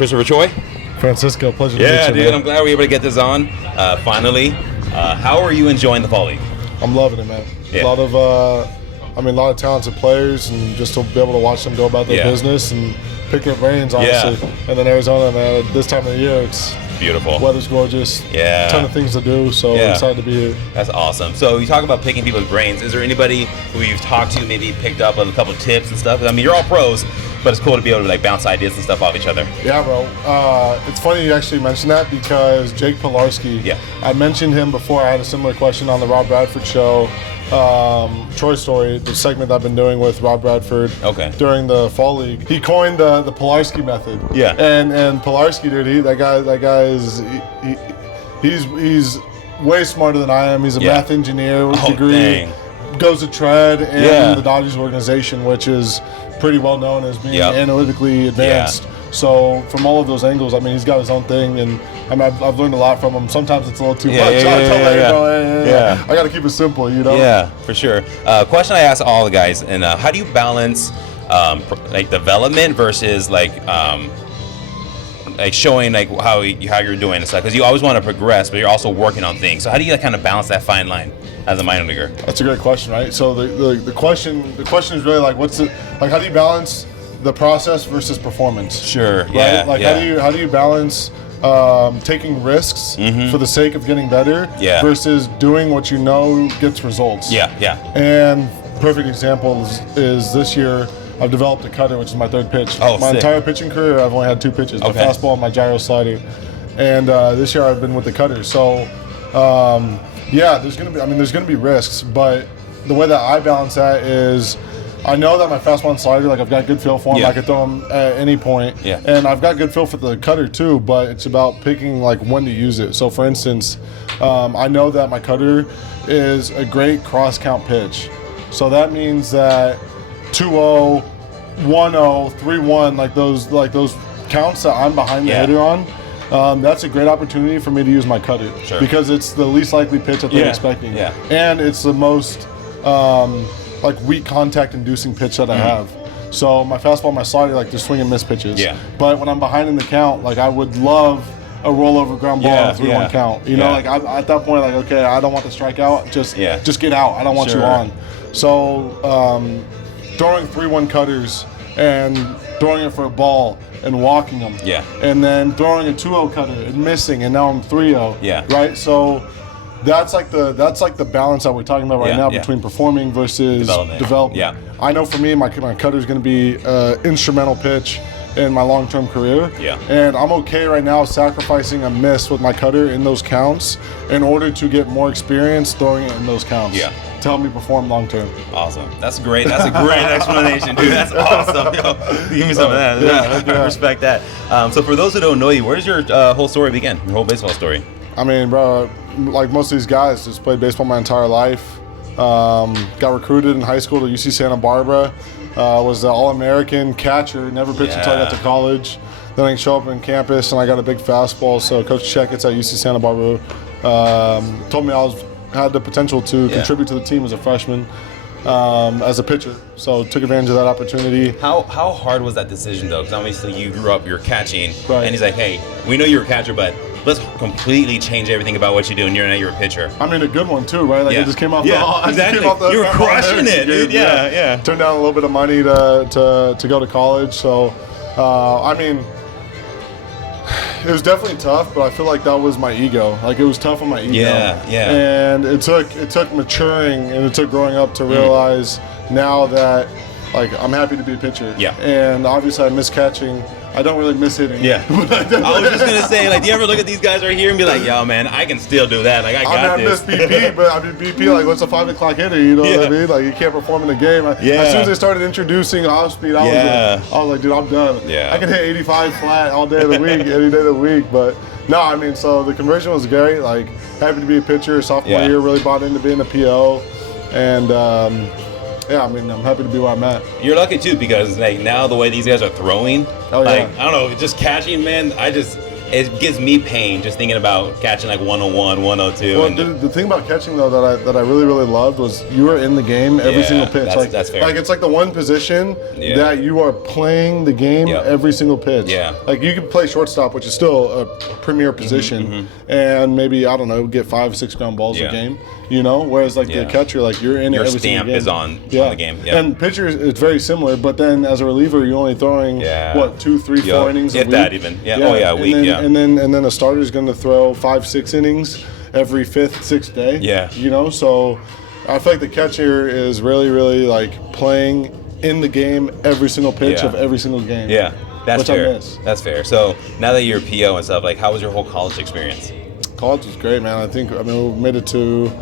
Christopher Troye. Francisco, pleasure to meet you. Yeah, dude, man. I'm glad we were able to get this on finally. How are you enjoying the fall league? I'm loving it, man. Yeah. A lot of talented players, and just to be able to watch them go about their business and pick up reins, honestly. And then Arizona, man, this time of the year, it's beautiful. Weather's gorgeous. Yeah. Ton of things to do, so I'm excited to be here. That's awesome. So you talk about picking people's brains. Is there anybody who you've talked to, maybe picked up a couple of tips and stuff? I mean, you're all pros, but it's cool to be able to like bounce ideas and stuff off each other. Yeah, bro. It's funny you actually mentioned that because Jake Pilarski, I mentioned him before. I had a similar question on the Rob Bradford show. Troye Story, the segment I've been doing with Rob Bradford during the fall league. He coined the Pilarski method. Yeah. And Pilarski, dude, that guy is he's way smarter than I am. He's a math engineer with a degree. Dang. Goes to Tread and the Dodgers organization, which is pretty well known as being analytically advanced. So from all of those angles, I mean, he's got his own thing, and I mean, I've learned a lot from him. Sometimes it's a little too much. I got to keep it simple, you know? Yeah, for sure. Question I ask all the guys, and how do you balance like development versus like showing like how you're doing and stuff? Because you always want to progress, but you're also working on things. So how do you kind of balance that fine line as a minor leaguer? That's a great question, right? So the question is really like, how do you balance the process versus performance? Sure. Right? Yeah. Like how do you balance taking risks for the sake of getting better versus doing what you know gets results? Yeah. And perfect example is this year I've developed a cutter, which is my third pitch. My entire pitching career, I've only had two pitches: my fastball and my gyro slider. And this year I've been with the cutter. So there's gonna be risks, but the way that I balance that is, I know that my fastball and slider, like I've got good feel for them. I can throw them at any point. And I've got good feel for the cutter too, but it's about picking like when to use it. So for instance, I know that my cutter is a great cross count pitch. So that means that 2-0, 1-0, 3-1, like those counts that I'm behind the hitter on, that's a great opportunity for me to use my cutter because it's the least likely pitch that they're expecting. And it's the most like weak contact inducing pitch that I have. So my fastball, my slider, like they're swing and miss pitches. But when I'm behind in the count, like I would love a rollover ground ball on a 3-1 count. You know, like at that point, like, okay, I don't want the strikeout. Just get out. I don't want you on. So throwing 3-1 cutters and throwing it for a ball and walking them. And then throwing a 2-0 cutter and missing, and now I'm 3-0. Right? So that's like the balance that we're talking about right now between performing versus development. I know for me, my cutter is going to be an instrumental pitch in my long-term career. And I'm okay right now sacrificing a miss with my cutter in those counts in order to get more experience throwing it in those counts. To help me perform long-term. Awesome. That's great. That's a great explanation, dude. That's awesome. Yo, give me some of that. I respect that. So for those who don't know you, where does your whole story begin? Your whole baseball story? I mean, bro, like most of these guys, just played baseball my entire life. Got recruited in high school to UC Santa Barbara. Was the All-American catcher. Never pitched until I got to college. Then I showed up on campus and I got a big fastball. So Coach Checketts at UC Santa Barbara told me I had the potential to contribute to the team as a freshman as a pitcher. So took advantage of that opportunity. How hard was that decision though? Because obviously you grew up, you're catching, and he's like, hey, we know you're a catcher, but let's completely change everything about what you do, and you're a pitcher. I mean, a good one too, right? Like it just came off exactly. You were crushing it, dude. Turned down a little bit of money to go to college. So, I mean, it was definitely tough, but I feel like that was my ego. Like it was tough on my ego. And it took maturing and it took growing up to realize now that like I'm happy to be a pitcher. And obviously I miss catching. I don't really miss hitting. I was just gonna say, like, do you ever look at these guys right here and be like, yo, man, I can still do that. Like, I miss BP, but I mean, BP, like, what's a 5 o'clock hitter? You know what I mean? Like, you can't perform in the game. As soon as they started introducing off speed, I was like, dude, I'm done. I can hit 85 flat all day of the week, any day of the week. But no, I mean, so the conversion was great. Like, happy to be a pitcher. Sophomore year, really bought into being a PO, and I mean, I'm happy to be where I'm at. You're lucky too, because like now the way these guys are throwing, Oh, like, yeah. I don't know, just catching, man, it gives me pain just thinking about catching like 101, 102. Well, the thing about catching though that I really really loved was you were in the game every single pitch. That's fair. Like it's like the one position that you are playing the game every single pitch. Yeah. Like you could play shortstop, which is still a premier position, and maybe I don't know get 5-6 ground balls a game. You know, whereas like the catcher, like you're in your every stamp single game. is on the game. Yeah. And pitcher, it's very similar, but then as a reliever, you're only throwing what 2, 3, 4 innings. If that even. Yeah. Oh yeah, a week. And then a starter is going to throw 5-6 innings every 5th, 6th day. Yeah. You know, so I feel like the catcher is really, really like playing in the game every single pitch of every single game. Yeah. That's fair. I miss. That's fair. So now that you're a PO and stuff, like how was your whole college experience? College was great, man. I mean, we made it to,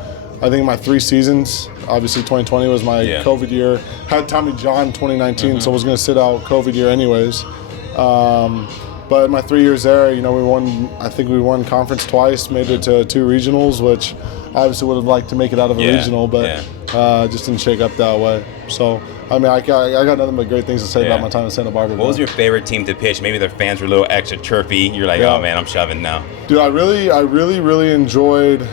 I think my 3 seasons. Obviously, 2020 was my COVID year. Had Tommy John 2019, so I was going to sit out COVID year anyways. But in my 3 years there, you know, we won conference twice, made it to 2 regionals, which I obviously would have liked to make it out of a regional, but just didn't shake up that way. So, I mean, I got nothing but great things to say about my time in Santa Barbara. What was your favorite team to pitch? Maybe their fans were a little extra chirpy. You're like, oh man, I'm shoving now. Dude, I really enjoyed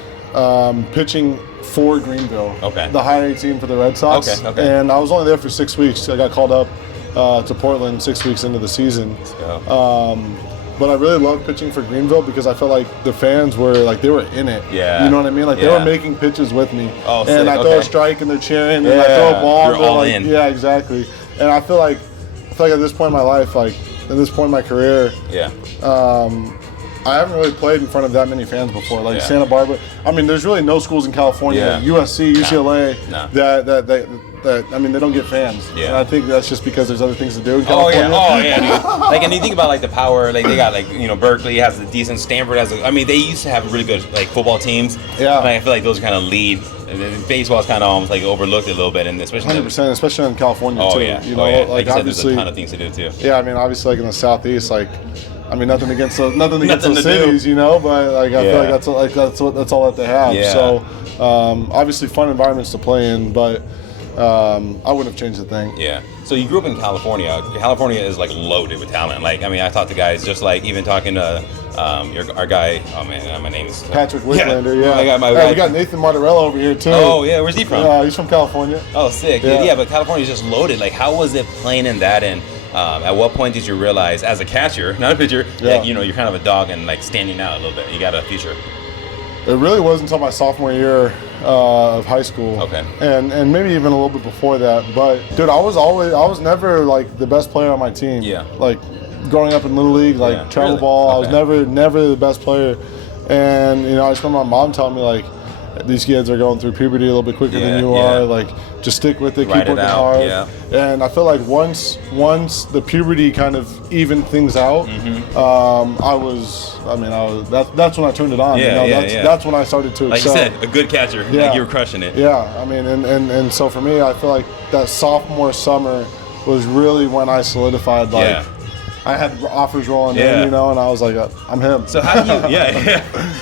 pitching for Greenville. Okay. The high A team for the Red Sox. Okay. And I was only there for 6 weeks. I got called up to Portland 6 weeks into the season. But I really loved pitching for Greenville because I felt like the fans were like they were in it. Yeah. You know what I mean? Like they were making pitches with me. Oh, and sick. I throw a strike and they're cheering, and I throw a ball. You're all like, in. Yeah, exactly. And I feel like at this point in my life, like at this point in my career, I haven't really played in front of that many fans before. Like Santa Barbara. I mean, there's really no schools in California, USC, UCLA, that I mean, they don't get fans. Yeah. And I think that's just because there's other things to do in California. Oh yeah, dude. Like, and you think about like the power, like they got like, you know, Berkeley has a decent, Stanford has I mean, they used to have really good like football teams. Yeah. And I feel like those kind of lead. And then baseball's kind of almost like overlooked a little bit, and especially 100%, especially in California too. You know, like you said, there's a ton of things to do too. Yeah, I mean, obviously, like in the Southeast, like, I mean, nothing against those cities, you know, but like I feel like that's all that they have. Yeah. So, obviously, fun environments to play in, but I wouldn't have changed a thing. Yeah. So you grew up in California. California is like loaded with talent. Like, I mean, I talked to guys just like even talking to our guy. Oh man, my name is Patrick Wicklander. Yeah. I got we got Nathan Martorella over here too. Oh yeah, where's he from? He's from California. Oh, sick. Yeah, but California's just loaded. Like, how was it playing in that? And at what point did you realize, as a catcher, not a pitcher, that you know you're kind of a dog and like standing out a little bit? You got a future. It really wasn't until my sophomore year of high school. Okay. And maybe even a little bit before that. But dude, I was never like the best player on my team. Yeah. Like growing up in Little League, like travel ball, I was never the best player. And you know, I just remember my mom telling me like, these kids are going through puberty a little bit quicker than you are. Like, just stick with it, keep working hard. Yeah. And I feel like once the puberty kind of evened things out, that's when I turned it on. That's when I started to excel. Like you said, a good catcher. Like you were crushing it. Yeah, I mean, and so for me, I feel like that sophomore summer was really when I solidified. Like, I had offers rolling in, you know, and I was like, I'm him. So how do you,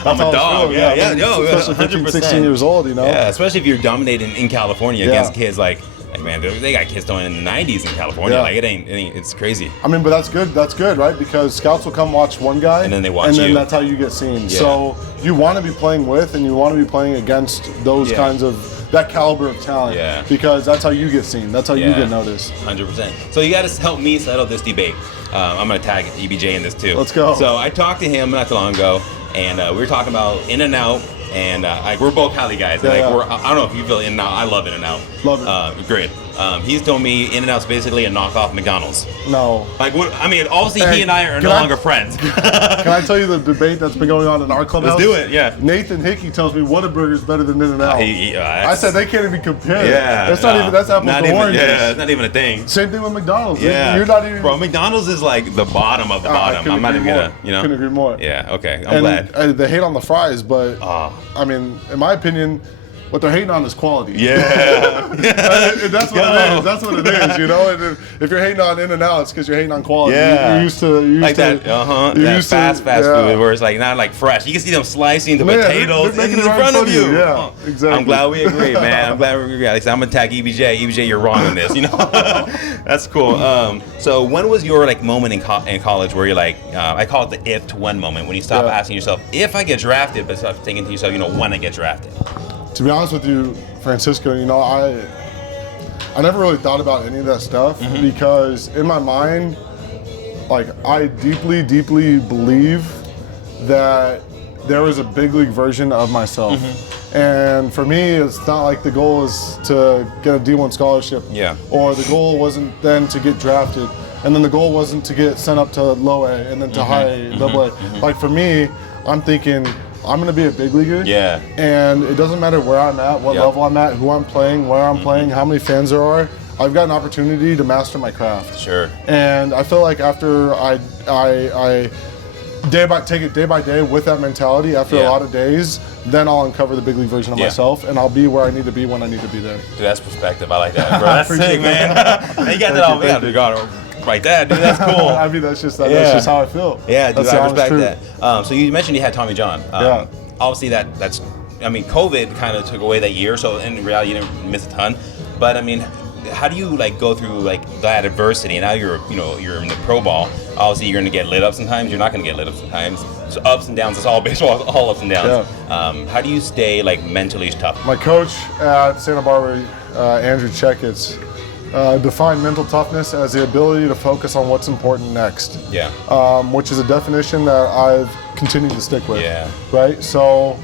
I'm a dog. Especially 15, 16 years old, you know. Yeah, especially if you're dominating in California against kids like man, they got kids throwing in the 90s in California. Like it ain't, it's crazy. I mean, but that's good, right? Because scouts will come watch one guy, and then they watch and you. then that's how you get seen. So you want to be playing with, and you want to be playing against those kinds of, that caliber of talent, because that's how you get seen. That's how you get noticed. 100%. So you got to help me settle this debate. I'm going to tag EBJ in this too. Let's go. So I talked to him not too long ago, and we were talking about In and Out, and like we're both Cali guys. I don't know if you feel In and Out. I love In and Out. Love it. Great. He's told me In and Out's basically a knockoff McDonald's. No. Like what? I mean, obviously he and I are no longer friends. Can I tell you the debate that's been going on in our clubhouse? Let's do it. Yeah. Nathan Hickey tells me Whataburger is better than In and Out. I said they can't even compare. Yeah. That's not even. That's apples to oranges. Yeah, it's not even a thing. Same thing with McDonald's. Yeah. You're not even. Bro, McDonald's is like the bottom of the bottom. I'm not even gonna. You know. Couldn't agree more. Yeah. Okay. I'm glad. They hate on the fries, but I mean, in my opinion, What they're hating on is quality. Yeah. That's what it is. That's what it is, you know? And if you're hating on in and out, it's because you're hating on quality. Yeah. You're used to like that, that fast food where it's like not like fresh. You can see them slicing the potatoes in front of you. Yeah, exactly. I'm glad we agree, man. I'm glad we agree. Like, I'm gonna tag EBJ. EBJ, you're wrong on this. You know, that's cool. So when was your like moment in college where you're like, I call it the if to when moment, when you stop asking yourself if I get drafted, but start thinking to yourself, you know, when I get drafted. To be honest with you, Francisco, you know, I never really thought about any of that stuff because in my mind, like I deeply, deeply believe that there was a big league version of myself. And for me, it's not like the goal is to get a D1 scholarship. Yeah. Or the goal wasn't then to get drafted. And then the goal wasn't to get sent up to low A and then to high A, double A. Like for me, I'm thinking, I'm going to be a big leaguer. Yeah. And it doesn't matter where I'm at, what level I'm at, who I'm playing, where I'm playing, how many fans there are. I've got an opportunity to master my craft. Sure. And I feel like after I take it day by day with that mentality, after a lot of days, then I'll uncover the big league version of myself, and I'll be where I need to be when I need to be there. Dude, that's perspective. I like that, bro. That's sick, man. You got that all. We got to go right there, dude. That's cool. I mean, that's just how I feel. Yeah, dude, I respect that. So you mentioned you had Tommy John. Obviously, that's. I mean, COVID kind of took away that year, so in reality, you didn't miss a ton. But I mean, how do you like go through like that adversity? And now you're in the pro ball. Obviously, you're gonna get lit up sometimes. You're not gonna get lit up sometimes. So ups and downs. It's all baseball. All ups and downs. Yeah. How do you stay like mentally tough? My coach at Santa Barbara, Andrew Checkitz, defined mental toughness as the ability to focus on what's important next. Yeah. Which is a definition that I've continued to stick with. Yeah. Right. So,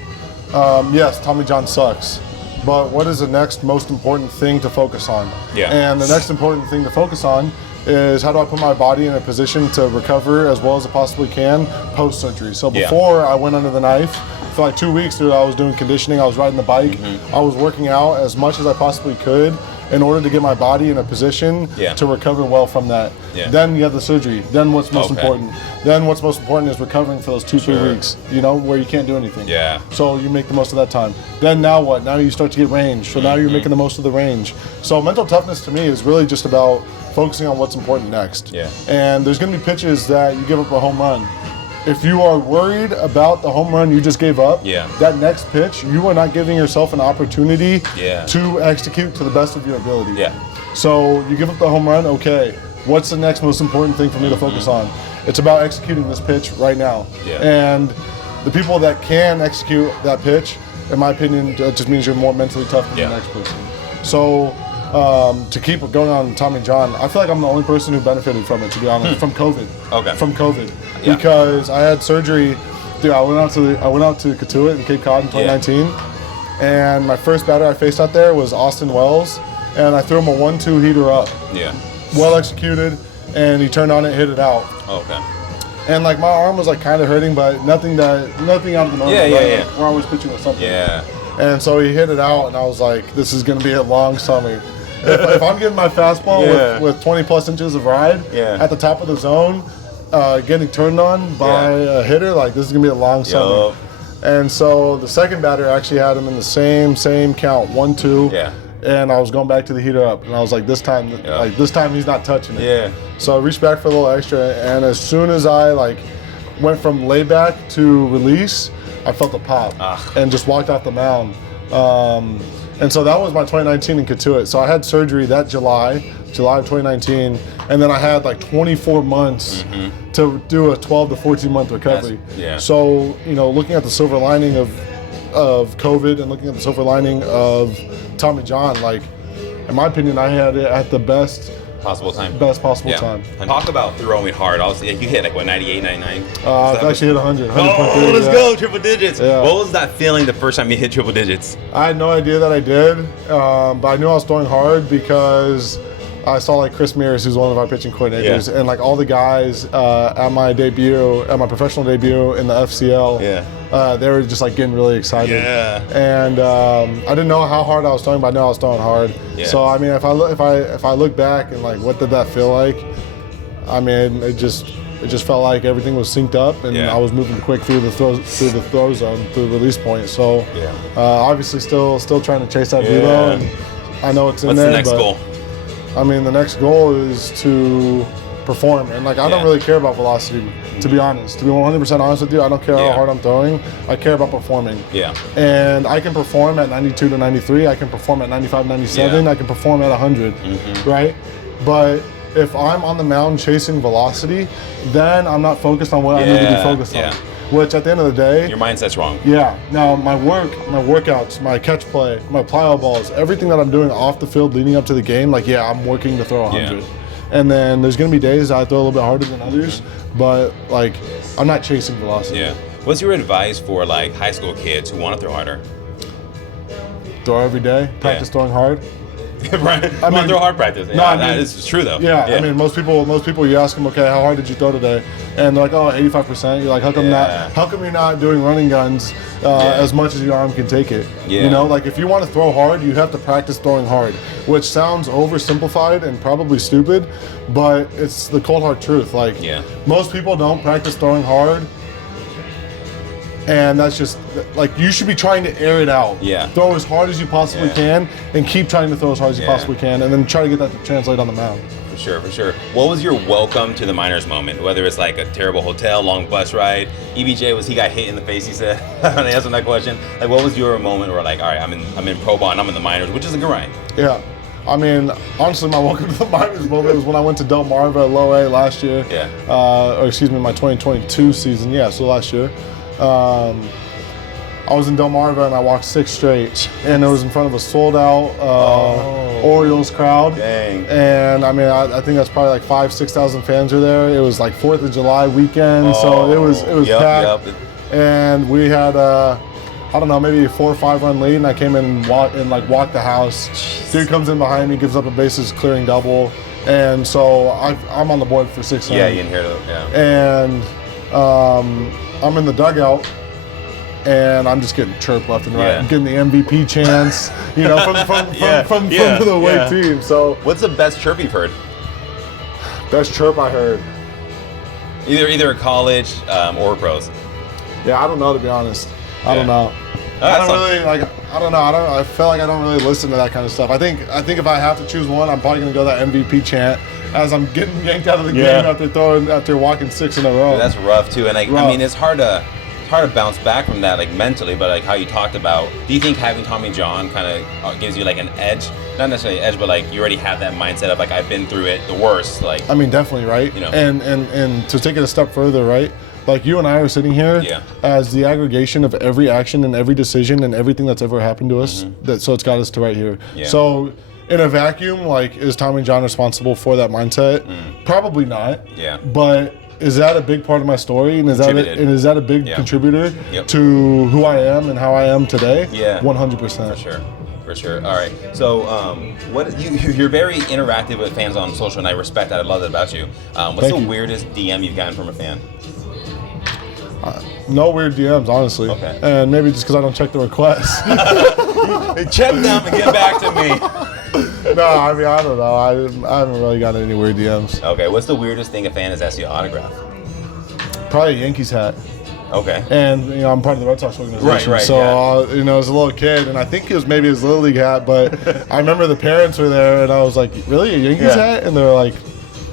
yes, Tommy John sucks. But what is the next most important thing to focus on? Yeah. And the next important thing to focus on is how do I put my body in a position to recover as well as I possibly can post-surgery. So before I went under the knife, for like 2 weeks, I was doing conditioning, I was riding the bike, I was working out as much as I possibly could in order to get my body in a position to recover well from that. Yeah. Then you have the surgery. Then what's most important? Then what's most important is recovering for those 2-3 weeks, you know, where you can't do anything. Yeah. So you make the most of that time. Then now what? Now you start to get range. So now you're making the most of the range. So mental toughness to me is really just about focusing on what's important next. Yeah. And there's going to be pitches that you give up a home run. If you are worried about the home run you just gave up, that next pitch, you are not giving yourself an opportunity to execute to the best of your ability. Yeah. So you give up the home run, okay, what's the next most important thing for me to focus on? It's about executing this pitch right now. Yeah. And the people that can execute that pitch, in my opinion, that just means you're more mentally tough than the next person. So to keep going on Tommy John, I feel like I'm the only person who benefited from it, to be honest, from COVID. Okay. From COVID. Yeah. Because I had surgery. Dude, I went out to Katuitt in Cape Cod in 2019, and my first batter I faced out there was Austin Wells, and I threw him a 1-2 heater up. Yeah. Well executed, and he turned on it, hit it out. Okay. And like my arm was like kind of hurting, but nothing out of the normal. We're always pitching with something. Yeah. And so he hit it out, and I was like, this is gonna be a long summer. If I'm getting my fastball with 20 plus inches of ride at the top of the zone, getting turned on by a hitter, like this is gonna be a long summer. And so the second batter actually had him in the same count, 1-2. Yeah. And I was going back to the heater up, and I was like, this time he's not touching it. Yeah. So I reached back for a little extra, and as soon as I went from layback to release, I felt the pop and just walked off the mound. And so that was my 2019 in Katuitt. So I had surgery that July of 2019, and then I had like 24 months to do a 12 to 14 month recovery. So, you know, looking at the silver lining of COVID and looking at the silver lining of Tommy John, like, in my opinion, I had it at the best possible time. And talk about throwing hard. Obviously, you hit like what, 98, 99? I've actually hit 100. Oh, let's go, triple digits. Yeah. What was that feeling the first time you hit triple digits? I had no idea that I did, but I knew I was throwing hard because I saw like Chris Mears, who's one of our pitching coordinators, and like all the guys at my professional debut in the FCL, they were just like getting really excited. Yeah. And I didn't know how hard I was throwing, but I knew I was throwing hard. Yeah. So I mean, if I look back and like what did that feel like? I mean, it just It just felt like everything was synced up, and I was moving quick through the throw zone, through the release point. So obviously still trying to chase that velo. And I know it's in there. What's the next goal? I mean, the next goal is to perform, and like I don't really care about velocity, to be honest. To be 100% honest with you, I don't care how hard I'm throwing. I care about performing. Yeah. And I can perform at 92 to 93. I can perform at 95, 97. I can perform at 100, right? But if I'm on the mound chasing velocity, then I'm not focused on what I need to be focused on. Which at the end of the day, your mindset's wrong. Yeah. Now my workouts, my catch play, my plyo balls, everything that I'm doing off the field leading up to the game, like I'm working to throw 100. And then there's gonna be days I throw a little bit harder than others, but like I'm not chasing velocity. Yeah. What's your advice for like high school kids who want to throw harder? Throw every day. Practice throwing hard. Right. I mean, throw hard practice. Yeah, this is true though. Yeah, I mean, most people, you ask them, okay, how hard did you throw today? And they're like, oh, 85%. You're like, how come you're not doing running guns as much as your arm can take it? Yeah. You know, like if you want to throw hard, you have to practice throwing hard, which sounds oversimplified and probably stupid, but it's the cold hard truth. Like, most people don't practice throwing hard. And that's just, like, you should be trying to air it out. Yeah. Throw as hard as you possibly can and keep trying to throw as hard as you possibly can and then try to get that to translate on the mound. For sure. What was your welcome to the minors moment? Whether it's like a terrible hotel, long bus ride, EBJ he got hit in the face, he said, when I asked him that question. Like, what was your moment where like, all right, I'm in pro ball and I'm in the minors, which is a grind? Yeah. I mean, honestly, my welcome to the minors moment was when I went to Del Marva at Low A last year. Yeah. My 2022 season. Yeah, so last year. I was in Del Marva and I walked 6 straight, and it was in front of a sold out Orioles crowd. Dang. And I mean, I think that's probably like 5,000-6,000 fans were there. It was like 4th of July weekend, so it was packed. And we had I don't know, maybe a 4 or 5 run lead, and I came in and walked the house. Jeez. Dude comes in behind me, gives up a bases clearing double, and so I'm on the board for 6 runs. Yeah, you can hear it. Yeah. And I'm in the dugout, and I'm just getting chirped left and right. I'm getting the MVP chants, you know, from the away team. So, what's the best chirp you've heard? Best chirp I heard. Either at college or pros. Yeah, I don't know, to be honest. I don't know. I feel like I don't really listen to that kind of stuff. I think if I have to choose one, I'm probably gonna go that MVP chant as I'm getting yanked out of the game after walking 6 in a row. That's rough too, and I mean it's hard to bounce back from that, like mentally, but like how you talked about. Do you think having Tommy John kind of gives you like an edge? Not necessarily an edge, but like you already have that mindset of like I've been through it, the worst. Like I mean, definitely, right? You know, and to take it a step further, right? Like you and I are sitting here as the aggregation of every action and every decision and everything that's ever happened to us. So it's got us to right here. Yeah. So in a vacuum, like, is Tommy John responsible for that mindset? Probably not. Yeah. But is that a big part of my story? And is that a big contributor to who I am and how I am today? Yeah. 100%. For sure. All right. So, you're very interactive with fans on social, and I respect that. I love that about you. What's the weirdest DM you've gotten from a fan? No weird DMs, honestly. Okay. And maybe just because I don't check the requests. Check them and get back to me. No, I mean, I don't know. I haven't really gotten any weird DMs. Okay. What's the weirdest thing a fan has asked you to autograph? Probably a Yankees hat. Okay. And, you know, I'm part of the Red Sox organization. Right. So, you know, as a little kid, and I think it was maybe his Little League hat, but I remember the parents were there, and I was like, really, a Yankees hat? And they were like,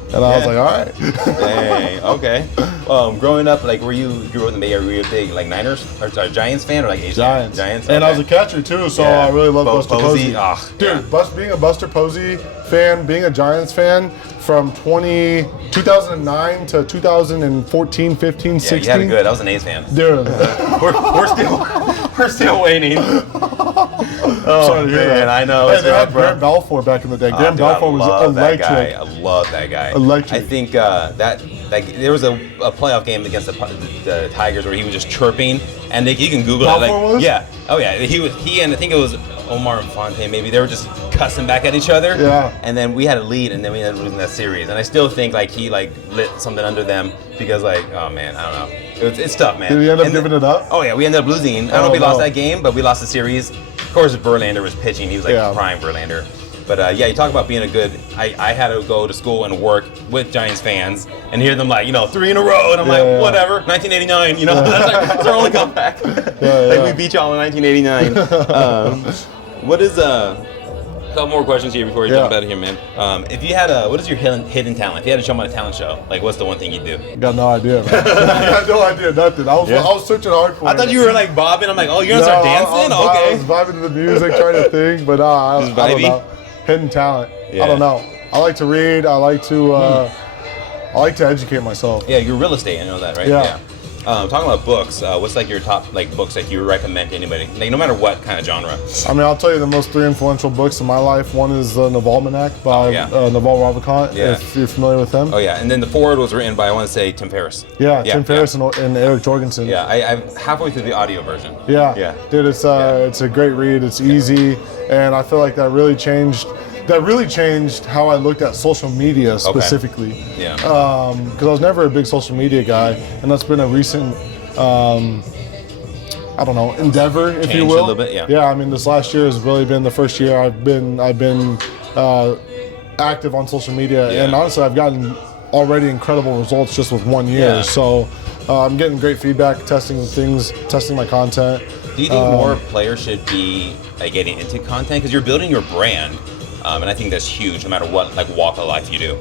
and I was like, all right. Dang, okay. Growing up, like, grew up in the Bay Area, were you a big, like, Niners or Giants fan or like A's Giants? Giants. Okay. And I was a catcher too, so I really love Buster Posey. Dude, being a Buster Posey fan, being a Giants fan from 2009 to 2014, 15, 16. Yeah, you had it good. I was an A's fan. Dude, we're still waiting. Sorry to hear that. I know. Hey, they had Graham Balfour back in the day. Graham Balfour was electric. I love that guy. Electric. I think that there was a playoff game against the Tigers where he was just chirping, and you can Google it. Like, was? Yeah. Oh yeah. He and I think it was Omar and Fontaine. Maybe they were just cussing back at each other. Yeah. And then we had a lead, and then we ended up losing that series. And I still think like he like lit something under them because like, oh man, I don't know. It's tough, man. Did we end up giving it up? Oh yeah, we ended up losing. I don't know if we lost that game, but we lost the series. Of course, Verlander was pitching. He was like prime Verlander. But yeah, you talk about being a good. I had to go to school and work with Giants fans and hear them like, 3 in a row, and I'm like, whatever, 1989, that's our only comeback. Like we beat y'all in 1989. What is a couple more questions here before you jump out of here, man. If you had what is your hidden talent? If you had to show them on a talent show, like what's the one thing you'd do? Got no idea, man. I got no idea, nothing. I was searching hard for it. I thought you were like bobbing. I'm like, oh, you're gonna start dancing? Okay. I was vibing to the music, trying to think, but I don't know. Hidden talent. Yeah. I don't know. I like to read. I like to educate myself. Yeah, you're real estate. I know that, right? Yeah. Talking about books, what's like your top books that you recommend to anybody, like no matter what kind of genre? I mean, I'll tell you the most 3 influential books in my life. One is the Navalmanac by Naval Ravikant, if you're familiar with him. Oh yeah, and then the foreword was written by, I want to say, Tim Ferriss. Yeah, Tim Ferriss and Eric Jorgensen. Yeah, I'm halfway through the audio version. Yeah. Dude, it's a great read. It's easy, and I feel like that really changed how I looked at social media specifically. Okay. Yeah. Because I was never a big social media guy, and that's been a recent, endeavor, if you will. A little bit, yeah. Yeah, I mean, this last year has really been the first year I've been active on social media, and honestly, I've gotten already incredible results just with 1 year. Yeah. So I'm getting great feedback, testing my content. Do you think more players should be getting into content because you're building your brand? And I think that's huge, no matter what walk of life you do.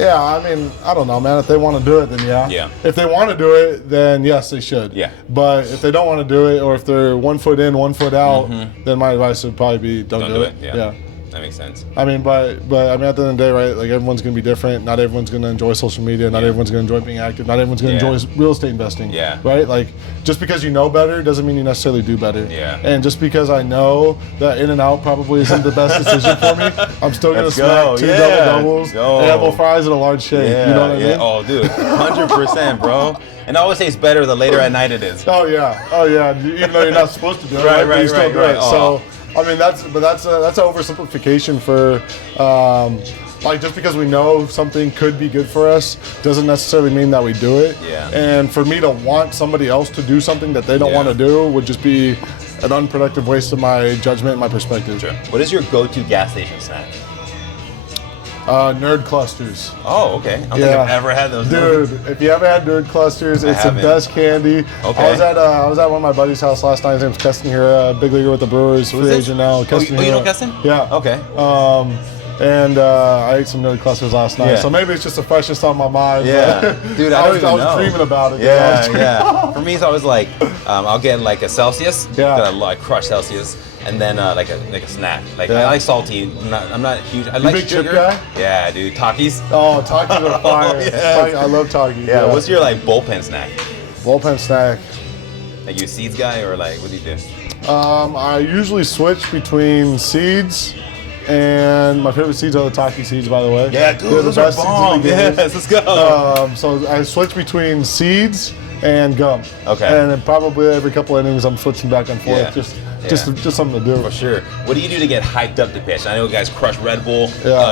Yeah, I mean, I don't know, man. If they want to do it, then yeah. Yeah. If they want to do it, then yes, they should. Yeah. But if they don't want to do it, or if they're 1 foot in, 1 foot out, then my advice would probably be don't do it. Yeah. That makes sense. I mean, but I mean, at the end of the day, right? Like everyone's gonna be different. Not everyone's gonna enjoy social media. Not everyone's gonna enjoy being active. Not everyone's gonna enjoy real estate investing. Yeah. Right? Like just because you know better doesn't mean you necessarily do better. Yeah. And just because I know that in and out probably isn't the best decision for me, I'm still gonna smack 2 double doubles, double fries, and a large shake. Yeah. You know what I mean? Oh, dude, 100%, bro. And I always say it's better the later at night it is. Oh yeah. Even though you're not supposed to do it, right? But you still do it. So. I mean, that's an oversimplification for, just because we know something could be good for us doesn't necessarily mean that we do it. Yeah. And for me to want somebody else to do something that they don't want to do would just be an unproductive waste of my judgment and my perspective. Sure. What is your go-to gas station snack? Nerd clusters. Oh, okay. I don't think I've ever had those. Dude, if you ever had nerd clusters, it's the best candy. Okay. I was at one of my buddy's house last night. His name's Keston here, big leaguer with the Brewers, free agent now. Keston you know Keston? Yeah. Okay. And I ate some nerd clusters last night, so maybe it's just the freshest on my mind. Yeah, dude, I was dreaming about it. Yeah. For me, it's always like I'll get like a Celsius. Yeah. I like crushed Celsius, and then like a snack. Like I like salty. I'm not huge. I like big sugar. chip guy? Yeah, dude, Takis. Oh, Takis are fire. Yes. I love Takis. Yeah. What's your bullpen snack? Bullpen snack. Are you a seeds guy or what do you do? I usually switch between seeds. And my favorite seeds are the Taki seeds, by the way. Yeah, dude, those are bomb. Yes, let's go. So I switch between seeds and gum. Okay. And then probably every couple of innings, I'm switching back and forth. Yeah. Just something to do. For sure. What do you do to get hyped up to pitch? I know guys crush Red Bull,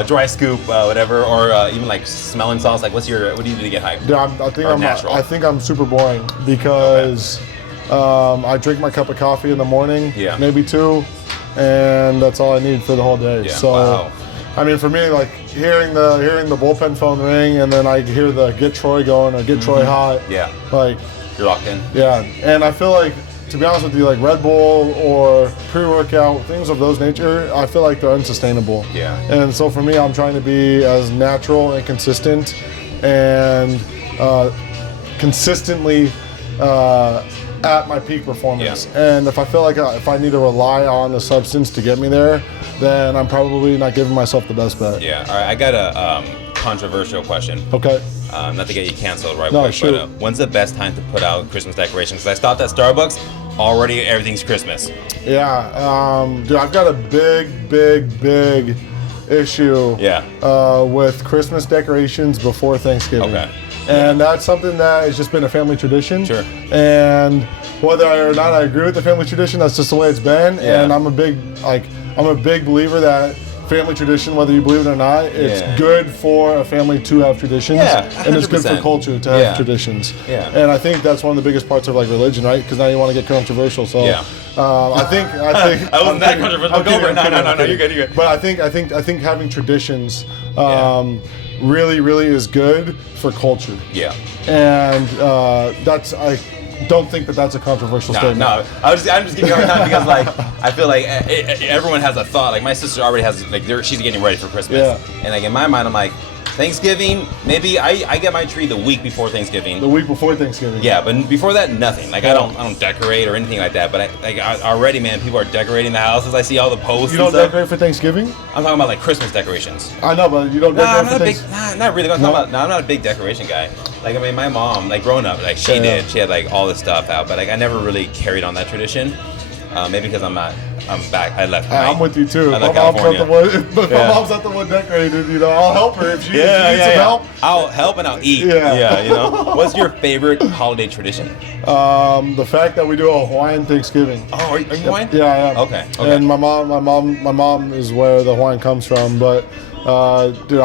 dry scoop, whatever, or even like smelling salts. Like, what do you do to get hyped? Yeah, I think I'm super boring because I drink my cup of coffee in the morning, maybe 2. And that's all I need for the whole day. Yeah. So, I mean, for me, like hearing the bullpen phone ring, and then I hear the get Troye going or get Troye hot. Yeah. Like you're locked in. Yeah, and I feel like, to be honest with you, like Red Bull or pre-workout, things of those nature, I feel like they're unsustainable. Yeah. And so for me, I'm trying to be as natural and consistent, and consistently. At my peak performance. And if I feel like if I need to rely on the substance to get me there, then I'm probably not giving myself the best bet. Yeah. All right. I got a controversial question. Okay. Not to get you canceled right no, away, sure. but when's the best time to put out Christmas decorations? Because I stopped at Starbucks, already everything's Christmas. Yeah. Dude, I've got a big issue with Christmas decorations before Thanksgiving. Okay. And that's something that has just been a family tradition. Sure. And whether or not I agree with the family tradition, that's just the way it's been. Yeah. And I'm a big believer that family tradition, whether you believe it or not, it's good for a family to have traditions. Yeah, 100%. And it's good for culture to have traditions. Yeah. And I think that's one of the biggest parts of religion, right? Because now you want to get controversial. So I think I wasn't that controversial. Go for it. No, you're good. But I think having traditions really is good for culture. Yeah. And I don't think that's a controversial statement. No, I'm just giving you a hard time because like I feel like everyone has a thought. Like my sister already has she's getting ready for Christmas. Yeah. And like in my mind, I'm like, Thanksgiving, maybe I get my tree the week before Thanksgiving. The week before Thanksgiving. Yeah, but before that, nothing. Like I don't decorate or anything like that. But already, man, people are decorating the houses. I see all the posts. You don't decorate for Thanksgiving? I'm talking about like Christmas decorations. I know, but you don't decorate for Thanksgiving. Not really. I'm not a big decoration guy. Like I mean, my mom, like growing up, like she did. She had like all this stuff out, but like I never really carried on that tradition. Maybe because I'm back. I left. I'm with you too. If my mom's not the one decorated, I'll help her if she needs some help. I'll help and I'll eat. Yeah, What's your favorite holiday tradition? The fact that we do a Hawaiian Thanksgiving. Oh, are you Hawaiian? Yeah, I am. Okay. And my mom is where the Hawaiian comes from. But dude,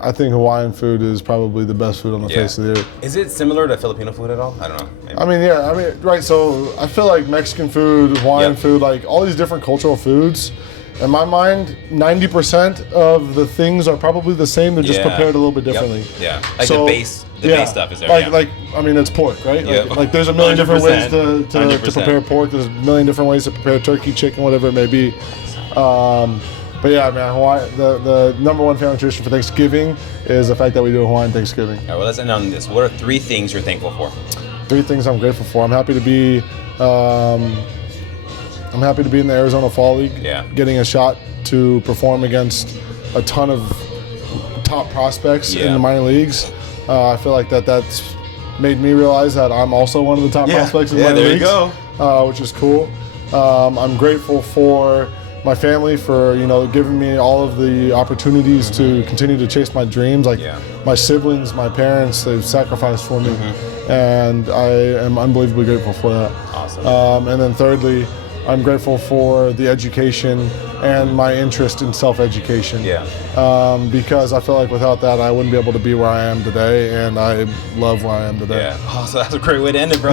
I think Hawaiian food is probably the best food on the face of the earth. Is it similar to Filipino food at all? I don't know. Maybe. Right. So I feel like Mexican food, Hawaiian food, like all these different cultural foods. In my mind, 90% of the things are probably the same. They're just prepared a little bit differently. Yep. Yeah. Like the base stuff is there. It's pork, right? Yeah. Like there's a million different ways to prepare pork. There's a million different ways to prepare turkey, chicken, whatever it may be. But yeah, man, Hawaii. The number one family tradition for Thanksgiving is the fact that we do a Hawaiian Thanksgiving. All right, well, let's end on this. What are 3 things you're thankful for? 3 things I'm grateful for. I'm happy to be in the Arizona Fall League. Yeah. Getting a shot to perform against a ton of top prospects in the minor leagues. I feel like that's made me realize that I'm also one of the top prospects in the minor leagues. Yeah, there you go. Which is cool. I'm grateful for my family for giving me all of the opportunities to continue to chase my dreams. Like my siblings, my parents, they've sacrificed for me, and I am unbelievably grateful for that. Awesome. And then thirdly, I'm grateful for the education and my interest in self-education. Yeah. Because I feel like without that, I wouldn't be able to be where I am today, and I love where I am today. Yeah. Oh, so that's a great way to end it, bro.